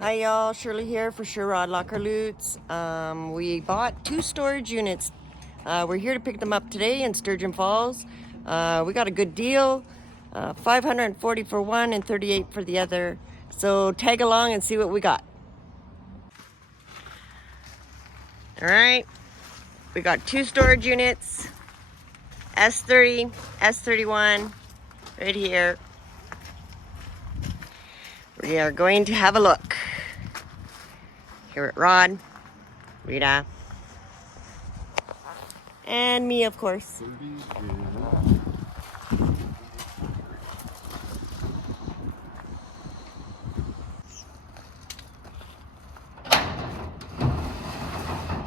Hi y'all, Shirley here for Sure Rod Locker Loots. We bought 2 storage units. We're here to pick them up today in Sturgeon Falls. We got a good deal, 540 for one and 38 for the other. So tag along and see what we got. All right, we got 2 storage units, S30, S31, right here. We are going to have a look. Here at Rod, Rita, and me, of course.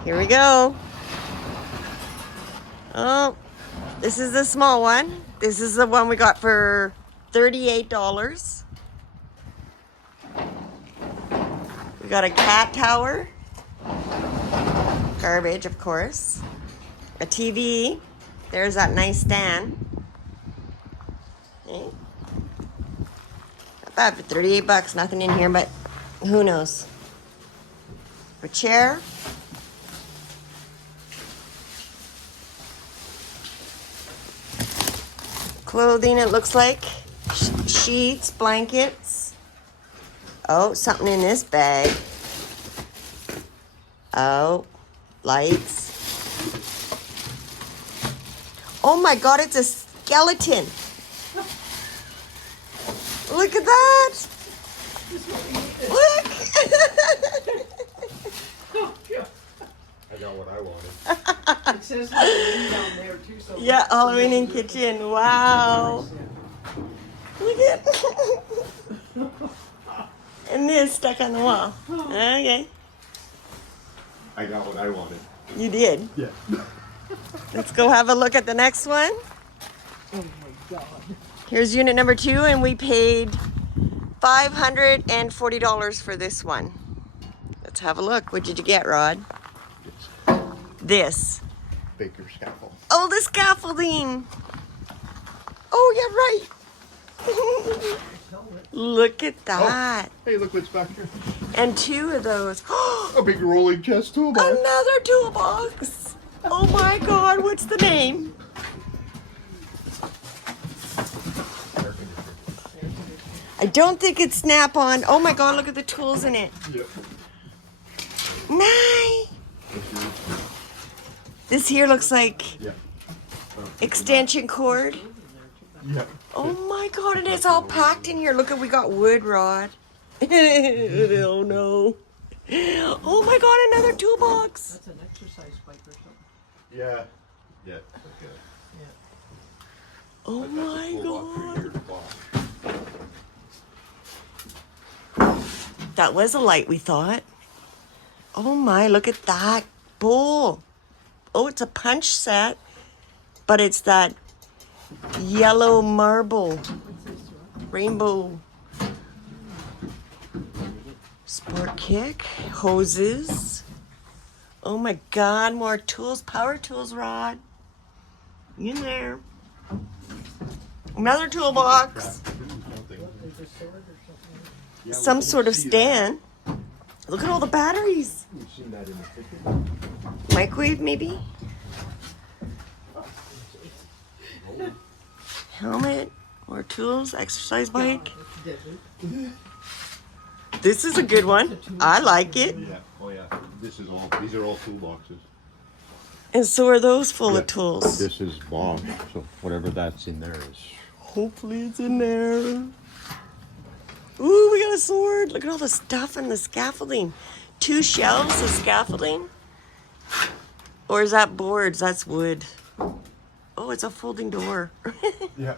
Here we go. Oh, this is the small one. This is the one we got for $38. We got a cat tower. Garbage, of course. A TV. There's that nice stand. Okay. Not bad for 38 bucks. Nothing in here, but who knows. A chair. Clothing, it looks like. Sheets, blankets. Oh, something in this bag. Oh, lights. Oh my God, it's a skeleton. Look at that. Look. I got what I wanted. It says Halloween down there too. So Yeah, Halloween in kitchen. Wow. Look at and this stuck on the wall. Okay. I got what I wanted. You did. Yeah. Let's go have a look at the next one. Oh my God. Here's unit number 2, and we paid $540 for this one. Let's have a look. What did you get, Rod? This. Baker scaffold. Oh, the scaffolding. Oh, yeah, right. Look at that. Oh, hey, look what's back here. And 2 of those. A big rolling chest toolbox. Another toolbox. Oh my God, what's the name? I don't think it's Snap-on. Oh my God, look at the tools in it. Yep. Nice. This here looks like Yeah. extension cord. Yeah. Oh my God, and it's all packed in here. Look at, we got wood, Rod. Oh no. Oh my God, another toolbox. That's an exercise bike or something. Yeah. Yeah. Okay. Oh my God. That was a light, we thought. Oh my, look at that bowl. Oh, it's a punch set, but it's that yellow marble, rainbow sport kick, hoses. Oh my God, more tools, power tools, Rod. In there. Another toolbox. Some sort of stand. Look at all the batteries. Microwave, maybe? Helmet, more tools, exercise bike. This is a good one. I like it. Yeah. Oh yeah. These are all toolboxes. And so are those full of tools. This is long, so whatever that's in there is. Hopefully it's in there. Ooh, we got a sword. Look at all the stuff and the scaffolding. 2 shelves of scaffolding. Or is that boards? That's wood. Oh, it's a folding door. Yeah.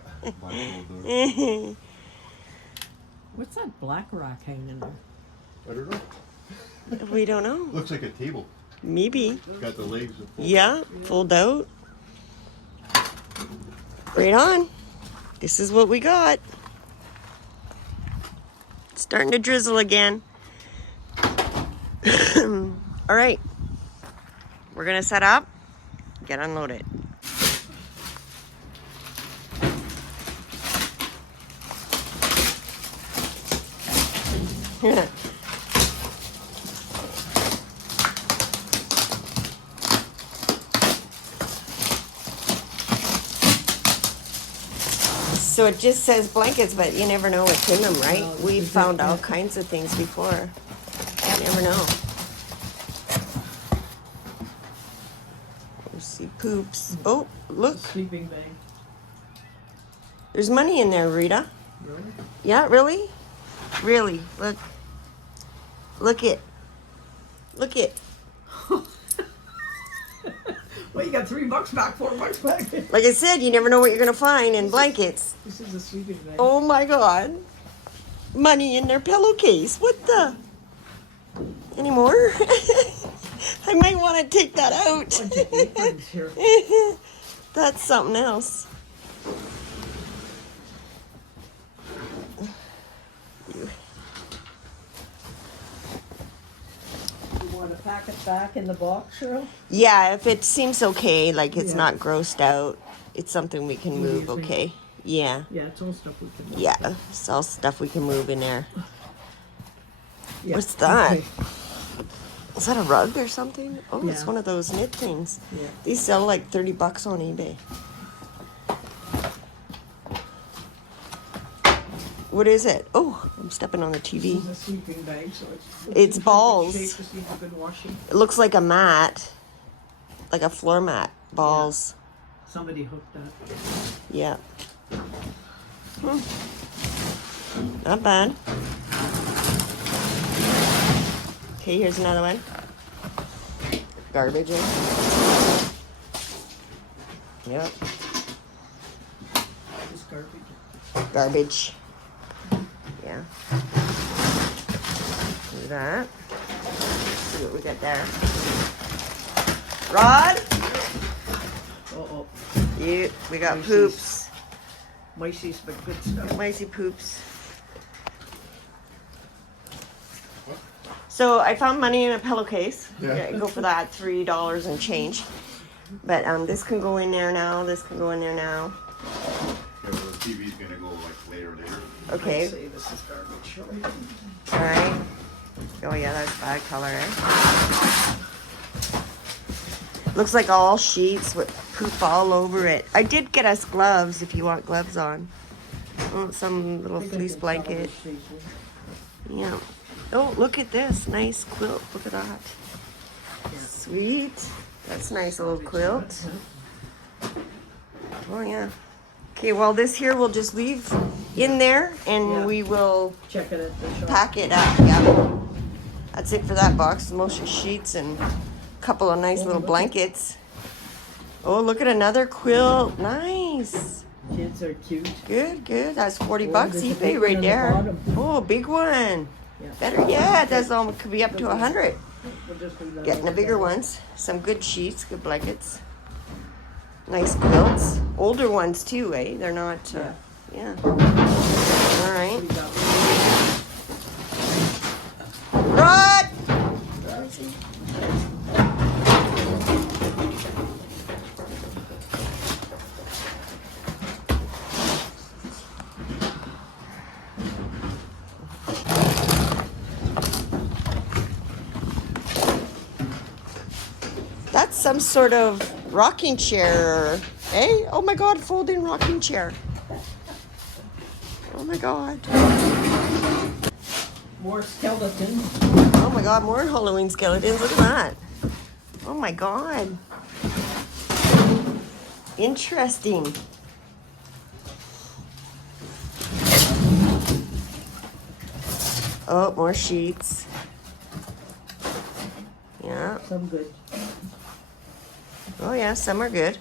What's that black rock hanging there? I don't know. We don't know. Looks like a table. Maybe. Got the legs. Yeah, fold out. Right on. This is what we got. It's starting to drizzle again. All right. We're going to set up, get unloaded. So it just says blankets, but you never know what's in them, right? No, We've this is found it, all yeah. kinds of things before. You never know. Let's see, poops. Oh, look, Sleeping bag. there's money in there, Rita. Really? Yeah, really? Really? Look. Look it. Look it. Well, you got $3 back, $4 back. Like I said, you never know what you're gonna find in blankets. This is a sleeping bag. Oh my God. Money in their pillowcase. What the? Any more? I might want to take that out. Bunch of aprons here. That's something else. You want to pack it back in the box, Cheryl? Yeah, if it seems okay, like it's Yeah. not grossed out, it's something we can What do you move, think? okay? Yeah. Yeah, it's all stuff we can do. Yeah, it's all stuff we can move in there. Yeah. What's that? Okay. Is that a rug or something? Oh, it's Yeah. one of those knit things. Yeah. These sell like $30 on eBay. What is it? Oh, I'm stepping on the TV. This is a sleeping bag, so it's It's in balls. shape to see if you can wash it. It looks like a mat, like a floor mat. Balls. Somebody hooked that. Yeah. Not bad. Okay, here's another one. Garbage in. Yep, It's garbage. garbage. Yeah. Do that. See what we got there. Rod? Uh-oh. We got Mice's. poops. Mice's, but good stuff. Micey poops. So I found money in a pillowcase. Yeah. Go for that, $3 and change. But this can go in there now. This can go in there now. Yeah, well, the TV's gonna go like later. I'd Okay. say this is garbage, Shirley. All right. Oh yeah, that's bad color, eh? Looks like all sheets with poop all over it. I did get us gloves if you want gloves on. Oh, some little fleece blanket. Yeah. Oh, look at this nice quilt. Look at that. Sweet. That's a nice little quilt. Oh yeah. Okay, well this here we'll just leave in there and Yeah. we will Check it at the shop. pack it up. Yeah. That's it for that box. Most sheets and a couple of nice little blankets. Oh, look at another quilt. Nice. Kids are cute. Good, good. That's $40 there's a eBay big one right on the there. bottom. Oh, a big one. Yeah. Better, yeah, that's all, could be up to 100. We'll just leave that Getting the over bigger there. ones. Some good sheets, good blankets. Nice quilts. Older ones too, eh? They're not, yeah. All right. We got Rod! That's some sort of rocking chair, eh? Oh my God, folding rocking chair. Oh my God. more skeletons. Oh my God, more Halloween skeletons. Look at that. Oh my God. Interesting. Oh, more sheets. Yeah. Some good. Oh yeah, some are good.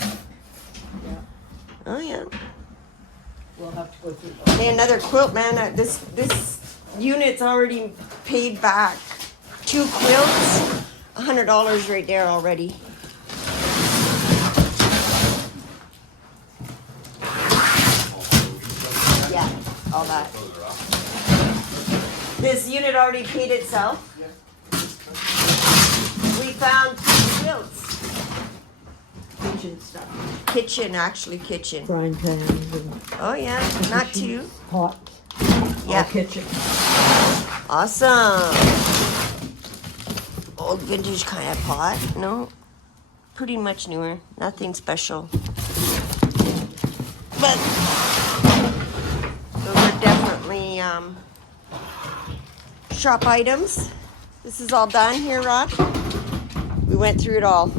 Yeah. Oh yeah. We'll have to go through those. Hey, another quilt, man. This unit's already paid back. 2 quilts, $100 right there already. Yeah, all that. This unit already paid itself. We found 2 quilts. Kitchen stuff. Kitchen, actually kitchen. Frying pans and Oh yeah, not 2. pots. Yeah. All kitchen. Awesome. Old vintage kind of pot. No, pretty much newer. Nothing special. But those are definitely shop items. This is all done here, Rod. We went through it all.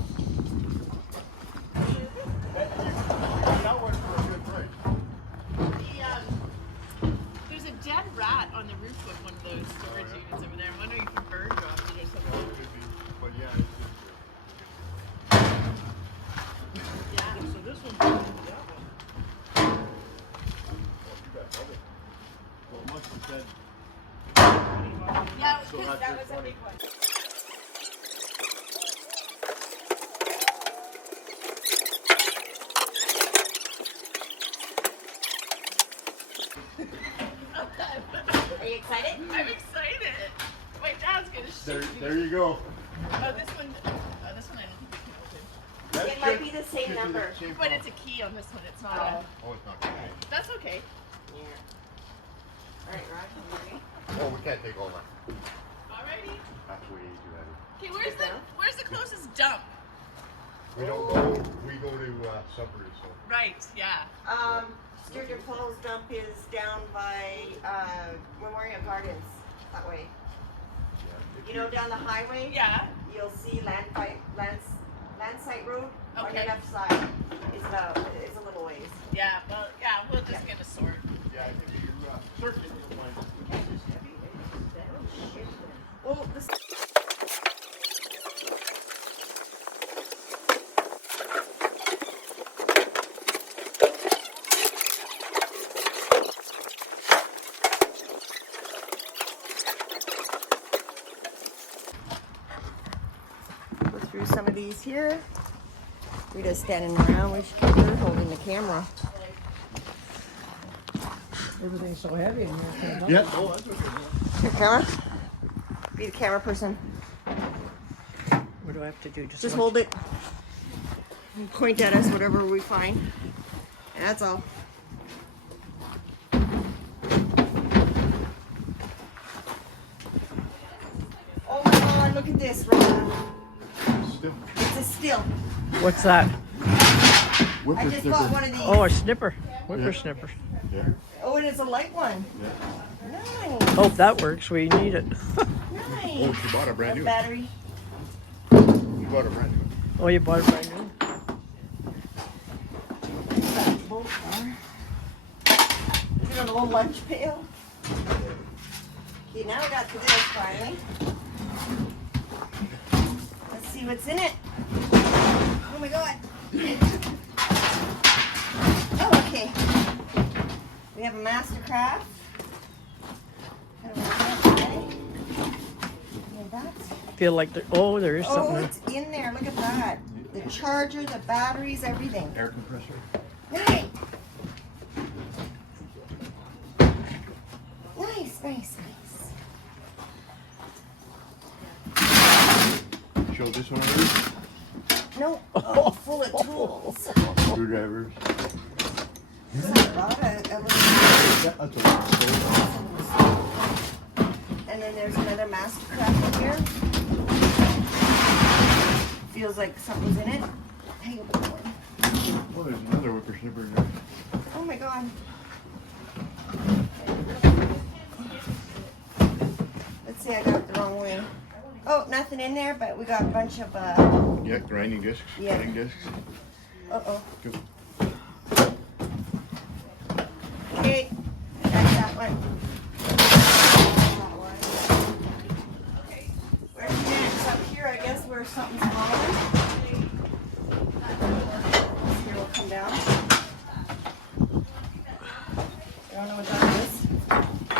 There's a dead rat on the roof of one of those storage units over there. I'm wondering if a bird dropped it or something. But yeah, Yeah. so this one's going into that one. Well, it must have said. Yeah, So because that's that your was a 20. big one. Are you excited? I'm excited. My dad's gonna shoot me. There you go. Oh, this one I don't think we can open. That It might should- be the should same be the number. same But phone. it's a key on this one. It's not Oh. a. Oh, it's not gonna be. That's okay. Yeah. All right, Rod, you ready? Oh, we can't take all that. Alrighty. That's way too heavy. Okay, where's the closest dump? We don't go. We go to Sudbury, so. Right. Yeah. Sturgeon Falls dump is down by Memorial Gardens, that way. Yeah. You know, down the highway, Yeah. you'll see Landsite Road on Okay. the left side. It's a little ways. Yeah. Well, yeah. We'll just get a sort. Yeah, I think you certainly will find it. Well, this. Go through some of these here. We're just standing around. We should keep her holding the camera. Everything's so heavy in here. Yeah. Oh, that's okay. Here, camera. Be the camera person. What do I have to do? Just hold it. And point at us whatever we find. And that's all. Oh my god, look at this, Rhonda. Still. It's a still. What's that? I just bought one of these. Oh, a snipper. Whipper Yeah. snipper. Yeah. Oh, and it's a light one. Yeah. Nice. Hope that works. We need it. Oh, Nice. she bought a brand new. Battery. She bought a brand new. Oh, you bought it brand new? Both are. Is it a little lunch pail? Okay, now we got to this finally. Let's see what's in it. Oh my god. Oh, okay. We have a Mastercraft. And that's. Feel like there. Oh, there is Oh, something. it's in there. Look at that. The charger, the batteries, everything. Air compressor. Nice. Nice, nice, nice. Show this one already. No, oh, full of tools. Screwdrivers. Is that a lot? Yeah, that's a lot. And then there's another Mastercraft in here. Feels like something's in it. Hey, open the door. Oh, there's another whipper snipper there. Oh my god. Let's see, I got it the wrong way. Oh, nothing in there, but we got a bunch of, Yeah, grinding discs, Yeah. cutting discs. uh-oh. Go. Okay, that's that one. Where's next? Up here, I guess, where something's falling. This here will come down. I don't know what that is. Do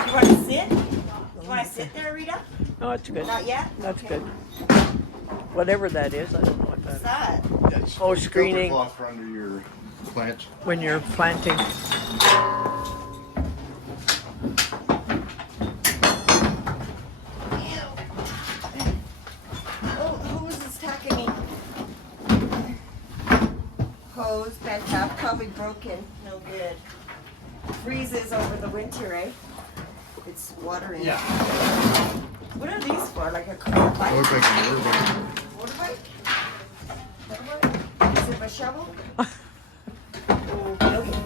you want to sit? Do you want to sit there, Rita? Oh, that's good. Not yet? That's Okay. good. Whatever that is, I don't know what What's that is. that? That's Oh, screening. filter cloth for under your plants. When you're planting. Oh, hose is attacking me. Hose, bent up, probably broken. No good. Freezes over the winter, eh? It's watering. Yeah. What are these for? Like a car bike? Looks like a motorbike. Motorbike? Motorbike? Is it a shovel? Oh, okay.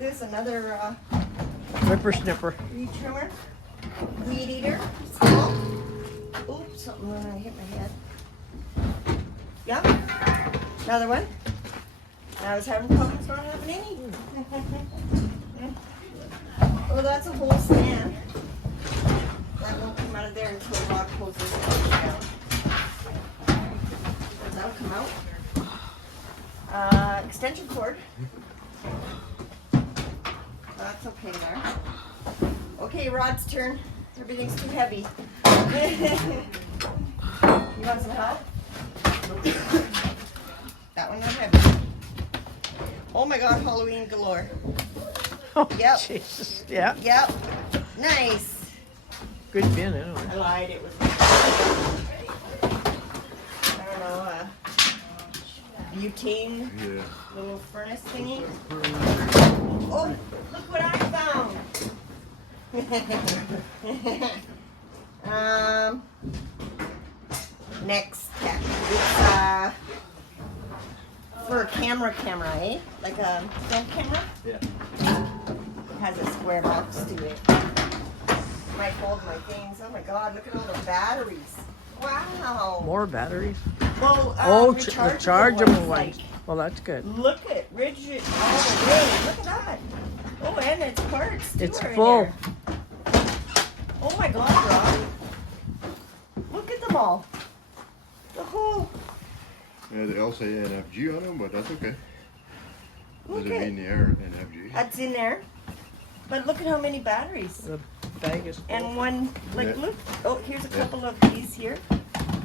at this, another Whippersnapper. weed trimmer, weed eater, small. Oops, something hit my head. Yep, another one. I was having problems not having any. Oh, that's a whole stand. That won't come out of there until Rod pulls this down. That'll come out. Extension cord. That's okay there. Okay, Rod's turn. Everything's too heavy. You want some help? That one not heavy. Oh my God, Halloween galore. Oh, Yep. Jesus. Yeah. Yep. Nice. Good bin, anyway. I lied. It was. I don't know. Butane Yeah. little furnace thingy. Oh, look what I found. Next step. It's for a camera, eh? Like a film camera. Yeah. Has a square box to it. Might hold my things. Oh my God! Look at all the batteries. Wow. More batteries. Well, rechargeable ones, ones. Well, that's good. Look at rigid all the way. Look at that. Oh, and it's parts too. It's are in full. there. Oh my God, Rob. Look at them all. The whole. Yeah, they all say NFG on them, but that's okay. Look Doesn't at. mean they are NFG. That's in there. But look at how many batteries. The bag is full. And one, like, Yeah. look. Oh, here's a Yeah. couple of these here.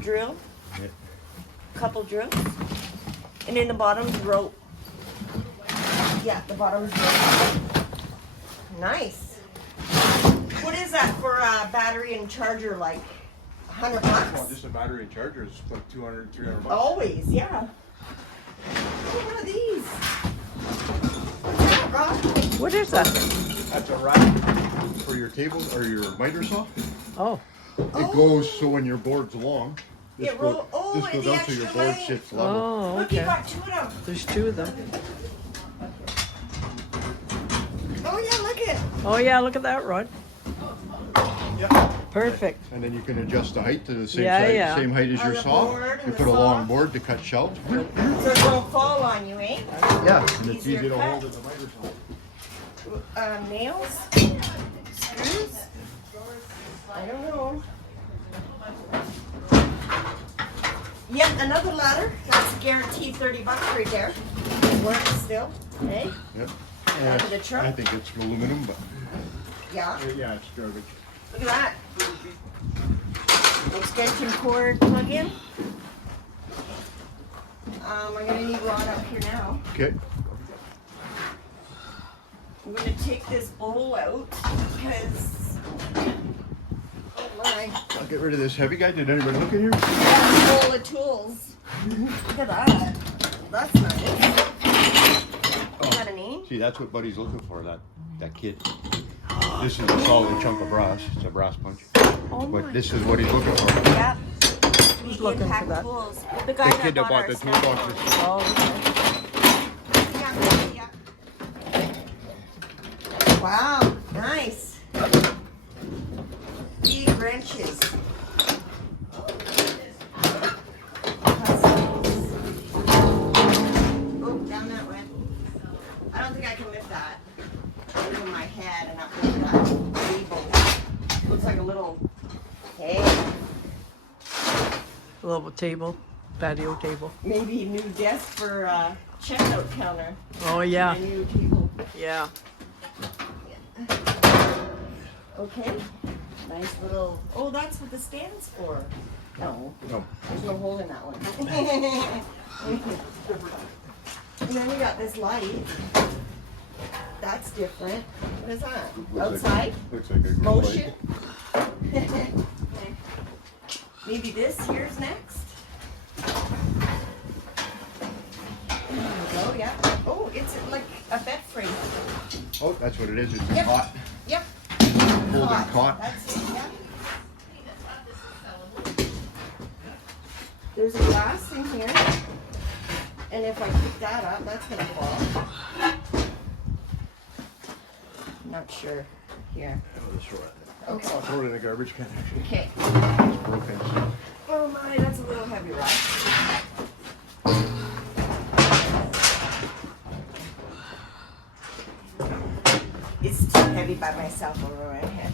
Drill. Yeah. Couple drills. And in the bottom's rope. Yeah, the bottom's rope. Nice. What is that for a battery and charger, like $100? Well, just a battery and charger is like 200, 300 bucks. Always, yeah. Oh, what are these? What's that, Rob? What is that? That's a rack for your table or your miter saw. Oh, It goes so when your board's long, this It roll- oh, this goes the up so your extra board length. sits level. oh, Look, you okay. got two of them. There's two of them. Oh, yeah, look at. Oh, yeah, look at that, Rod. Yeah. Perfect. And then you can adjust the height to the same Yeah, size, yeah. same height as On your the saw. board and You the put a saw. long board to cut shelves. So it won't fall on you, eh? Yeah, and it's Easier easy to cut. hold at the miter saw. Nails? Screws? I don't know. Yep, another ladder. That's guaranteed $30 right there. Works still, eh? Yep. Out of the truck? I think it's aluminum, but Yeah. yeah, it's garbage. Look at that. Extension cord plug-in. I'm gonna need Rod up here now. Okay. I'm gonna take this bowl out because, oh my, I'll get rid of this heavy guy. Did anybody look in here? that's a bowl of tools. Look at that. That's nice. Is that a name? See, that's what Buddy's looking for, that kit. This is a solid chunk of brass. It's a brass punch. Oh my. But this is what he's looking for. Yep. Who's looking for Impact that? Tools. The guy The kid that bought our the snap toolboxes. Oh, okay. Yeah, yeah. Wow, nice. Big wrenches. Oh, down that went. I don't think I can lift that. Over my head and up into that table. Looks like a little, hey, A little table, patio table. maybe a new desk for checkout counter. Oh, yeah. A new table. Yeah. Okay. Nice little. Oh, that's what the stand's for. No, No. there's no hole in that one. And then we got this light. That's different. What is that? Outside? Looks like a good Motion? light. Maybe this here's next. There we go, yeah. Oh, it's like a bed frame. Oh, that's what it is. It's a Yep. cot. Yep. Folding cot. That's it, yeah. There's a glass in here. And if I pick that up, that's gonna fall. Not sure. Here. I'll just throw it. Okay. I'll throw it in the garbage can actually. Okay. It's broken. So. Oh my, that's a little heavy, right? It's too heavy by myself over my head.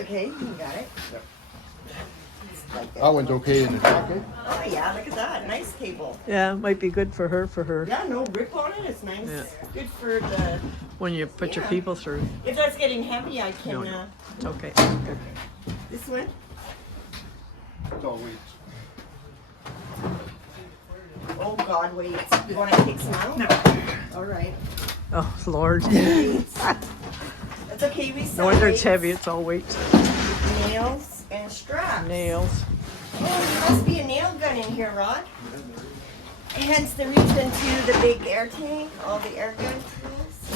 Okay, you got it. Yep. Like That one's okay in the jacket. Oh yeah, look at that. Nice table. Yeah, might be good for her. Yeah, no rip on it. It's nice. Yeah. Good for the. When you put your Yeah. people through. If that's getting heavy, I can. No. It's okay. This one. It's all weights. Oh God, wait. You want to take some out? No. All right. Oh, Lord. Weights. That's okay. We No sell wonder weights, it's heavy. It's all weight. nails and straps. Nails. Oh, there must be a nail gun in here, Rod. Hence the reason to the big air tank, all the air gun tools.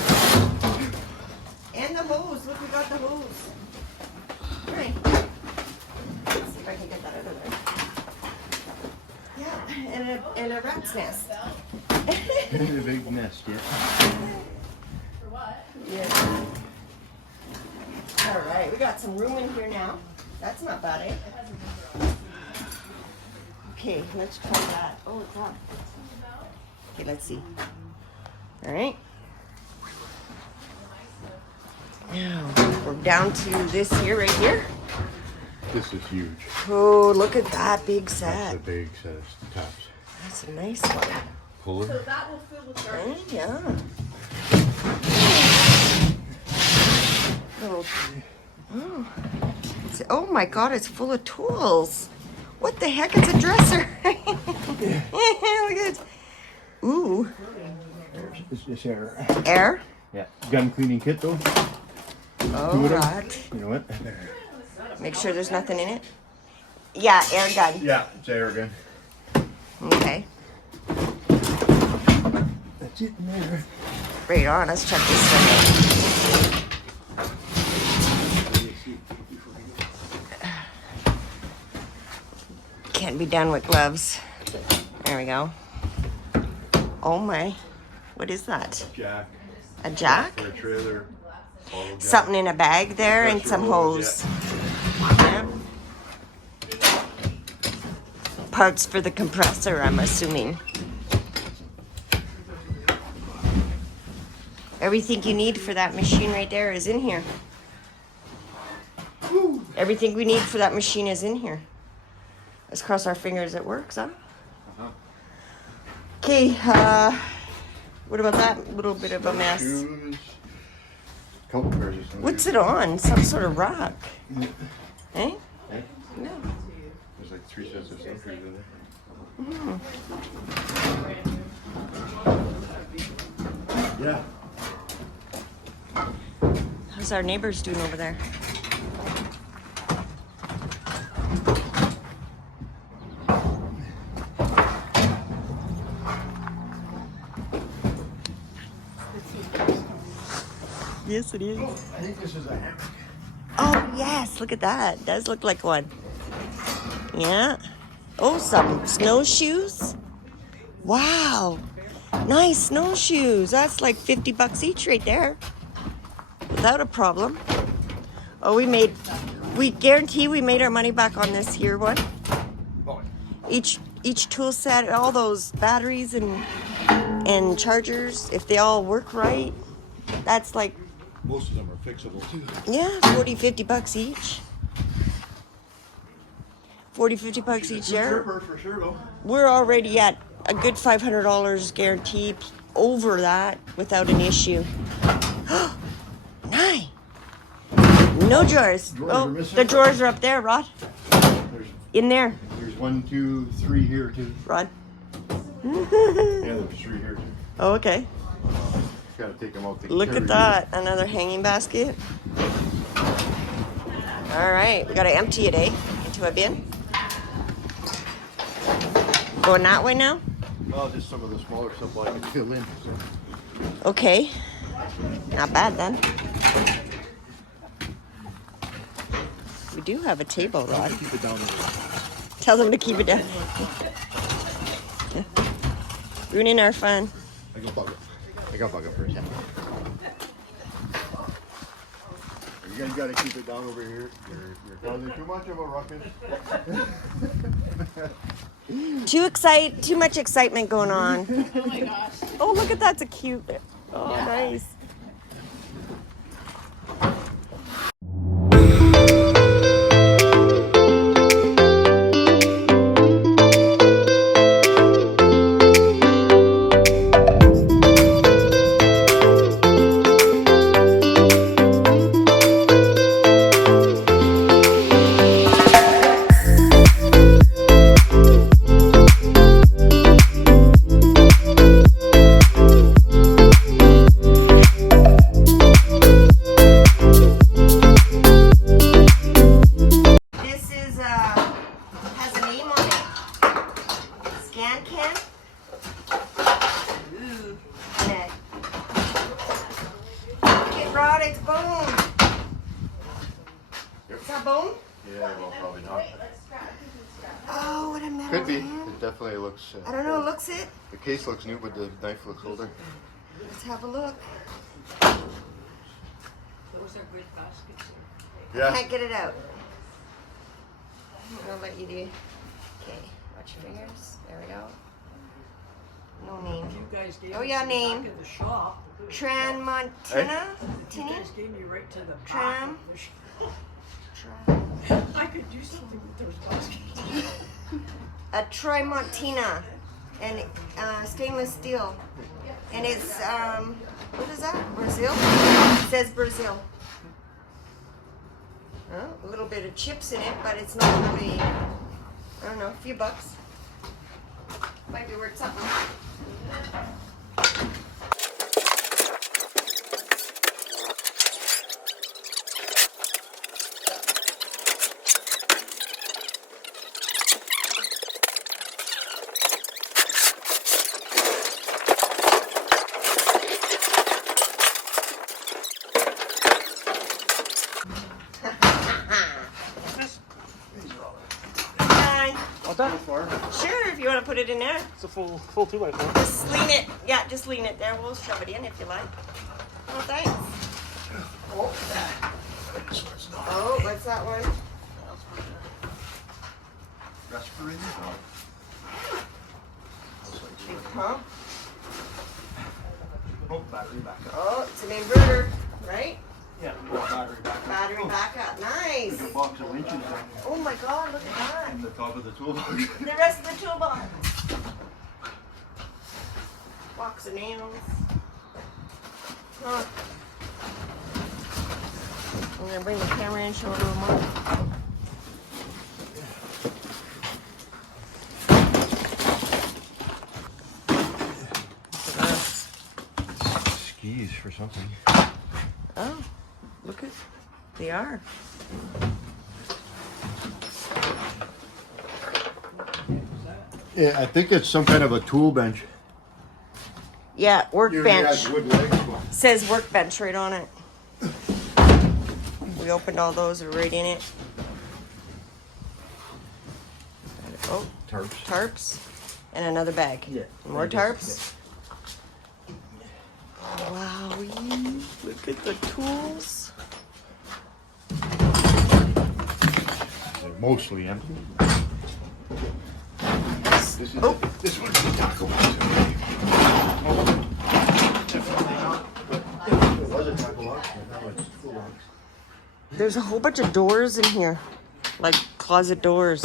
And the hose. Look, we got the hose. Right. Let's see if I can get that out of there. Yeah, and a rat's nest. A big nest, yeah. For what? Yeah. All right, we got some room in here now. That's not bad, eh? Okay, let's try that. Oh, it's up. Okay, let's see. All right. Now, we're down to this here, right here. This is huge. Oh, look at that big That's a set. big set of tops. That's a nice one. Puller. So that will fill with garbage. Right, yeah. Little. Oh. Oh my God, it's full of tools. What the heck? It's a dresser. Look at it. Ooh. It's just air. Air. Yeah. Gun cleaning kit though. All right. You know what? Make sure there's nothing in it. Yeah, air gun. Yeah, it's air gun. Okay. That's it in there. Right on. Let's check this one out. Can't be done with gloves. There we go. Oh my. What is that? Jack. A jack? For a trailer. Auto jack. Something in a bag there and Compressor some hose, hose. Yeah. Parts for the compressor, I'm assuming. Everything you need for that machine right there is in here. Everything we need for that machine is in here. Let's cross our fingers it works, huh? Okay, what about that little bit of a mess? Shoes. Couple pairs of sneakers. What's it on? Some sort of rock. Eh? Eh? No. There's like 3 sets of sneakers in there. Yeah. How's our neighbors doing over there? Yes, it is. I think this is a hammock. Oh, yes. Look at that. Does look like one. Yeah. Oh, some snowshoes. Wow. Nice snowshoes. That's like $50 each right there. Without a problem. Oh, we guarantee we made our money back on this here one. Oh, Each tool set, all those batteries and chargers, if they all work right, that's like, most of them are fixable too. yeah, $40-50 each. $40-50 each there. Tripper for sure though. We're already at a good $500 guaranteed over that without an issue. Nice. No drawers. Drawers Oh, are missing. the drawers are up there, Rod. There's In there, 1, 2, 3 here too. Rod. Yeah, there's 3 here too. Oh, okay. Gotta take them out. Look at that. Another hanging basket. All right. We got to empty it, eh? Into a bin. Going that way now? Oh, just some of the smaller stuff I can fill in. So. Okay. Not bad then. We do have a table, Rod. Keep it down there. Tell them to keep it down. Ruining our fun. I got bug up for a second. You guys gotta keep it down over here. You're causing too much of a ruckus. Too much excitement going on. Oh my gosh. Oh, look at that. It's a cute. Oh, nice. It's bone. Is that bone? Yeah, well, probably not. Oh, what a metal Could be. hand. It definitely looks. I don't know. Looks it. The case looks new, but the knife looks older. Let's have a look. Those are good baskets. Yeah. Can't get it out. I'll let you do. Okay, watch your fingers. There we go. No name. You guys gave Oh, me yeah, to the name. back of the shop. Transmontina? You Tini? guys gave me right to the back Tram. of the shop. Tri- I could do something with those baskets. A Trimontina and stainless steel. And it's, what is that? Brazil? It says Brazil. Oh, a little bit of chips in it, but it's not really, I don't know, a few bucks. Might be worth something. Sure, if you want to put it in there. It's a full 2x4. Just lean it. Yeah, just lean it there. We'll shove it in if you like. Oh, thanks. Oh, what's that one? Respirator? Big pump. Oh, battery backup. Oh, it's an inverter, right? Yeah, battery backup. Battery backup. Nice. A box of winches on Oh my God, look at the top of the toolbox. that. The rest of the toolbox. Box of nails. Huh. I'm gonna bring the camera in, show a little more. Skis for something. Oh, look at, they are. Yeah, I think it's some kind of a tool bench. Yeah, Usually workbench. has wood legs, but Says workbench right on it. We opened all those, are right in it. Oh, tarps. tarps. And another bag. Yeah. More tarps. Wow, look at the tools. They're mostly empty. This is Oh. this one's the taco box. Definitely not. It was a taco box, but now it's toolbox. There's a whole bunch of doors in here. Like closet doors.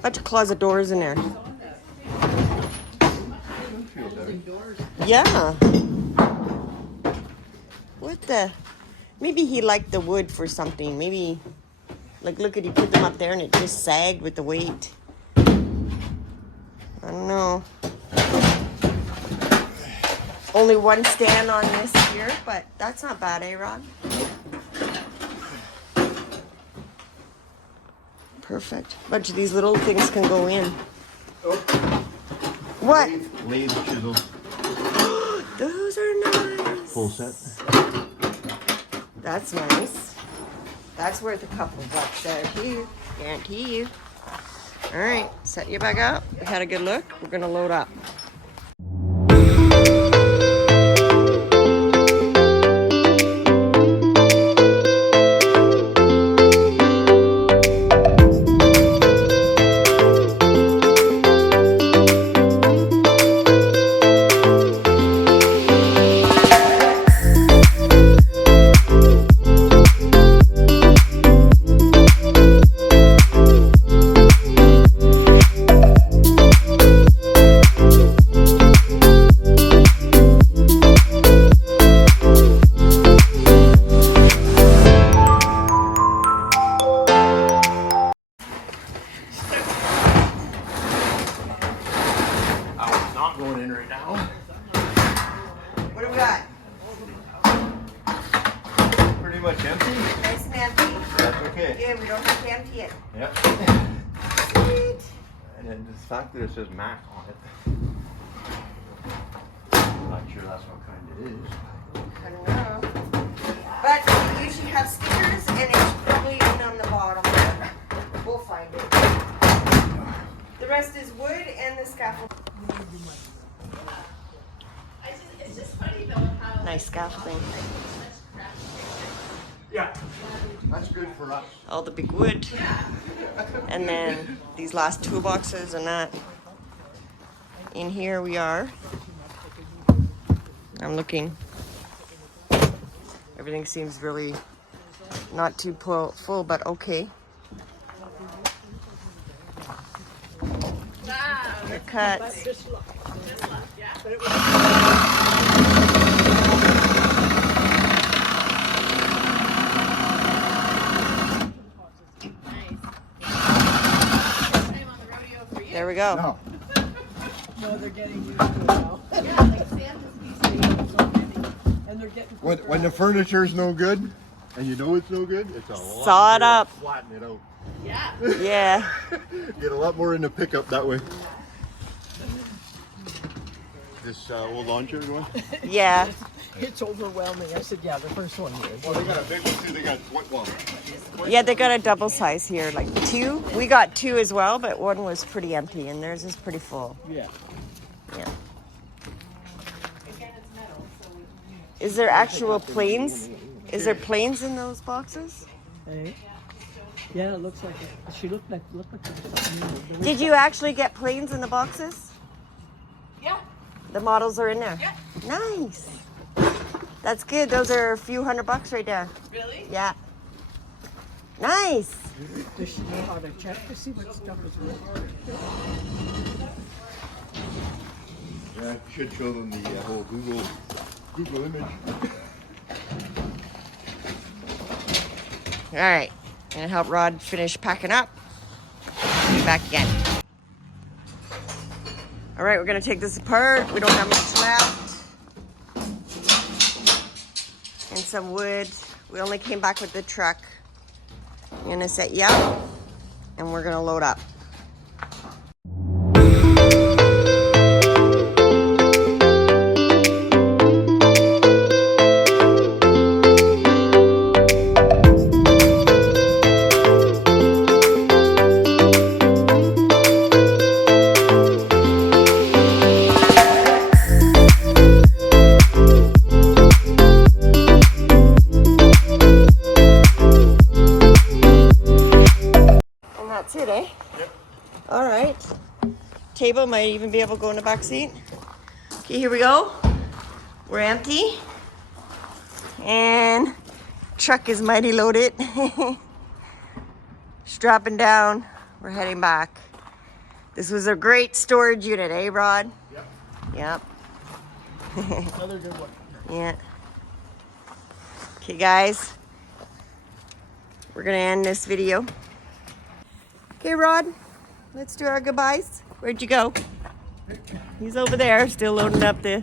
Bunch of closet doors in there. Yeah. What the? Maybe he liked the wood for something. Maybe, like, look at, he put them up there and it just sagged with the weight. I don't know. Only one stand on this here, but that's not bad, eh, Rod? Perfect. Bunch of these little things can go in. Oh. What? Lathe chisel. Those are nice. Full set. That's nice. That's worth a couple bucks there too. Guarantee you. All right, set you back up. We had a good look. We're gonna load up. Okay. Good, we don't have to empty it. Yep. Sweet. And then the fact that it says Mac on it. I'm not sure that's what kind it is. I don't know. But we usually have stickers and it's probably even on the bottom. We'll find it. The rest is wood and the scaffold. It's just funny though how Nice scaffolding. Yeah. That's good for us. All the big wood. And then these last toolboxes and that. In here we are. I'm looking. Everything seems really not too full, but okay. wow. The cuts. Just luck, yeah. Time on the rodeo for you. There we go. No. No, they're getting used to it now. Yeah, like Santa's piece. And they're getting. When the furniture's no good, and you know it's no good, it's a lot Saw it easier to up. Flatten it out. Yeah. Yeah. Get a lot more in the pickup that way. This old lawn chair one? Yeah. It's overwhelming. I said, yeah, the first one here. Well, they got a big one too. They got one. Yeah, they got a double size here, like 2. We got 2 as well, but one was pretty empty and theirs is pretty full. Yeah. Yeah. Is there actual planes? Is there planes in those boxes? Hey? Yeah, it looks like it. She looked like there was something new. Did you actually get planes in the boxes? Yeah. The models are in there? Yeah. Nice. That's good. Those are a few $100 right there. Really? Yeah. Nice. Does she know how to check to see what stuff is real? Yeah, should show them the whole Google image. All right. Gonna help Rod finish packing up. Be back again. All right, we're gonna take this apart. We don't have much left. And some wood. We only came back with the truck. I'm gonna set you up and we're gonna load up. That's it, eh? Yep. All right. Table might even be able to go in the back seat. Okay, here we go. We're empty. And truck is mighty loaded. Strapping down. We're heading back. This was a great storage unit, eh, Rod? Yep. Yep. Another good one. Yeah. Okay, guys. We're gonna end this video. Okay, Rod, let's do our goodbyes. Where'd you go? He's over there, still loading up the...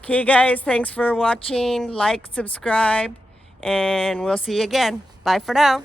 Okay, guys, thanks for watching. Like, subscribe, and we'll see you again. Bye for now.